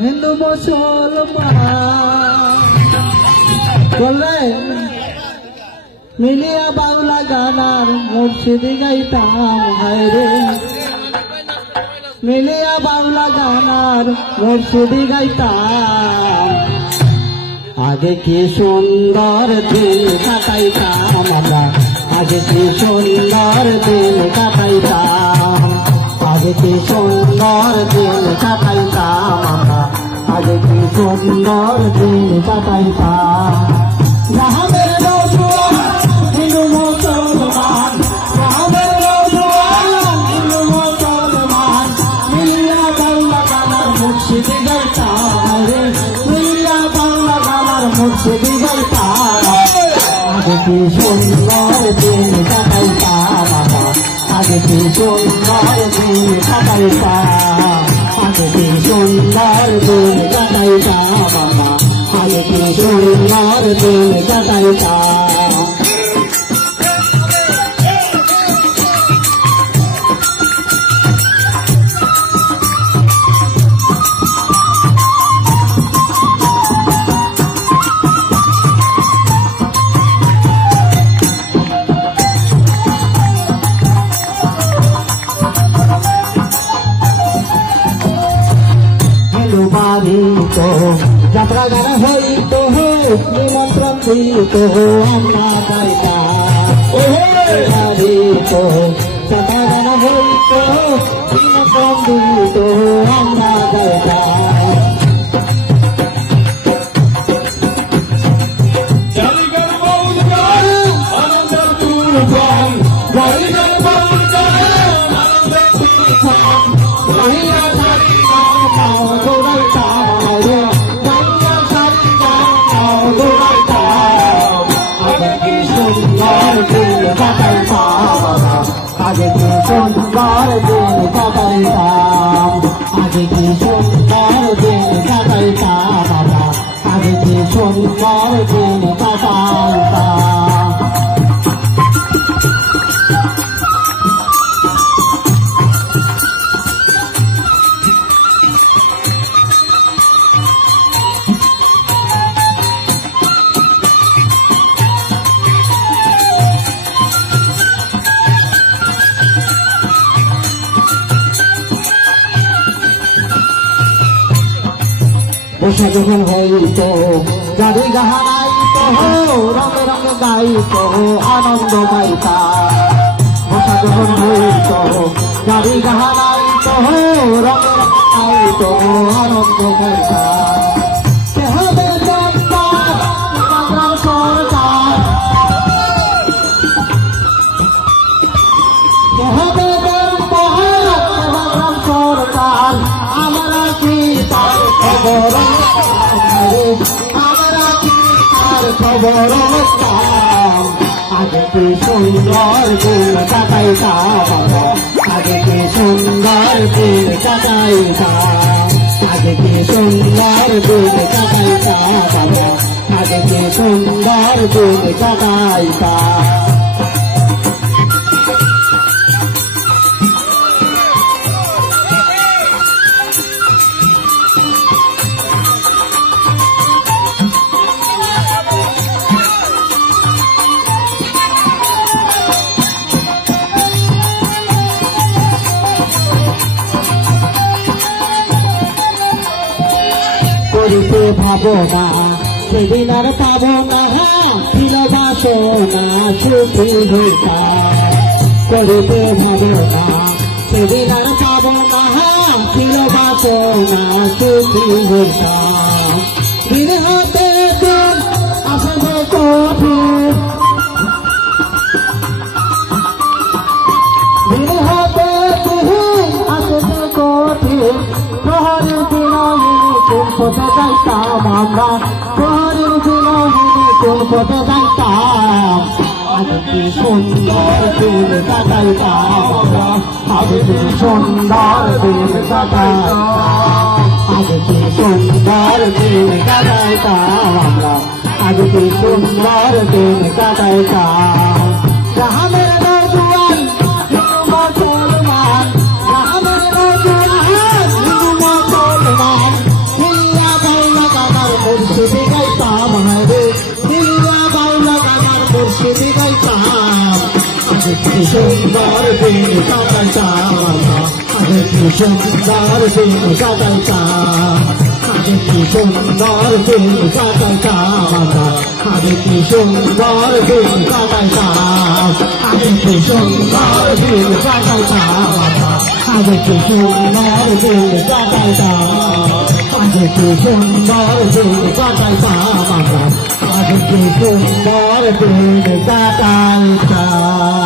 হিন্দু মুসলমান বললে মিলিয়া বাংলা গানার মুর্শিদি গাইতাম হায়রে মিলিয়া বাংলা গানার মুর্শিদি গাইতাম আগে কি সুন্দর দিন কাটাইতাম আমরা আগে কি সুন্দর দিন কাটাইতাম আগে কি সুন্দর দিন কাটাইতাম আমরা আগে কি সুন্দর দিন কাটাইতাম রামের নৌজওয়ান হিন্দু মুসলমান রামের নৌজওয়ান হিন্দু মুসলমান মিলিয়া বাংলা গানার মুর্শিদি গাইতাম রে মিলিয়া বাংলা গানার মুর্শিদি গাইতাম আগে কি সুন্দর দিন কাটাইতাম আমরা আগে কি সুন্দর দিন কাটাইতাম আগে কি সুন্দর দিন কাটাইতাম আমরা আগে কি সুন্দর দিন কাটাইতাম বাড়িতো যাত্রা গান হইতো নিমন্ত্রণ দিত আমরা গাইতাম বাড়িতো যাত্রা গান হইতো নিমন্ত্রণ দিত আমরা গাইতাম আগে কি সুন্দর দিন কাটাইতাম আগে কি সুন্দর দিন কাটাইতাম আগে কি সুন্দর দিন কাটাইতাম বসা যখন হইত গাড়ি গাহারাইত রঙে রঙে গাইত আনন্দ গাইতা বসা যখন হইত গাড়ি গাহারাইত রঙে রঙে গাইত আনন্দ গাইতা হবে সরকার হবে সরকার আমরা কি তার খবর আমরা কি তার খবর আগে কি সুন্দর দিন কাটাইতাম আগে কি সুন্দর দিন কাটাইতাম আগে কি সুন্দর দিন কাটাইতাম আগে কি সুন্দর দিন কাটাইতাম করিতে ভাবনা সেদিন আর পাব না ছিল বাসনা সুখী হইতা করিতে ভাবনা সেদিন আর পাব না ছিল বাসনা সুখী হইতা দিন হাতে দিন আসবে কঠিন দিন হাতে দিন আসবে কঠিন প্রহরের দিন কোন পথে যাইতাম আমরা প্রহরের দিন কোন পথে যাইতাম আগে কি সুন্দর দিন কাটাইতাম আগে কি সুন্দর দিন কাটাইতাম আগে কি সুন্দর দিন কাটাইতাম আমরা আগে কি সুন্দর দিন কাটাইতাম রামের নৌজওয়ান হিন্দু মুসলমান রামের নৌজওয়ান হিন্দু মুসলমান আগে কি সুন্দর দিন কাটাইতাম আগে কি সুন্দর দিন কাটাইতাম আগে কি সুন্দর দিন কাটাইতাম আগে কি সুন্দর দিন কাটাইতাম আগে কি সুন্দর দিন কাটাইতাম আগে কি সুন্দর দিন কাটাইতাম আগে কি সুন্দর দিন কাটাইতাম আগে কি সুন্দর দিন কাটাইতাম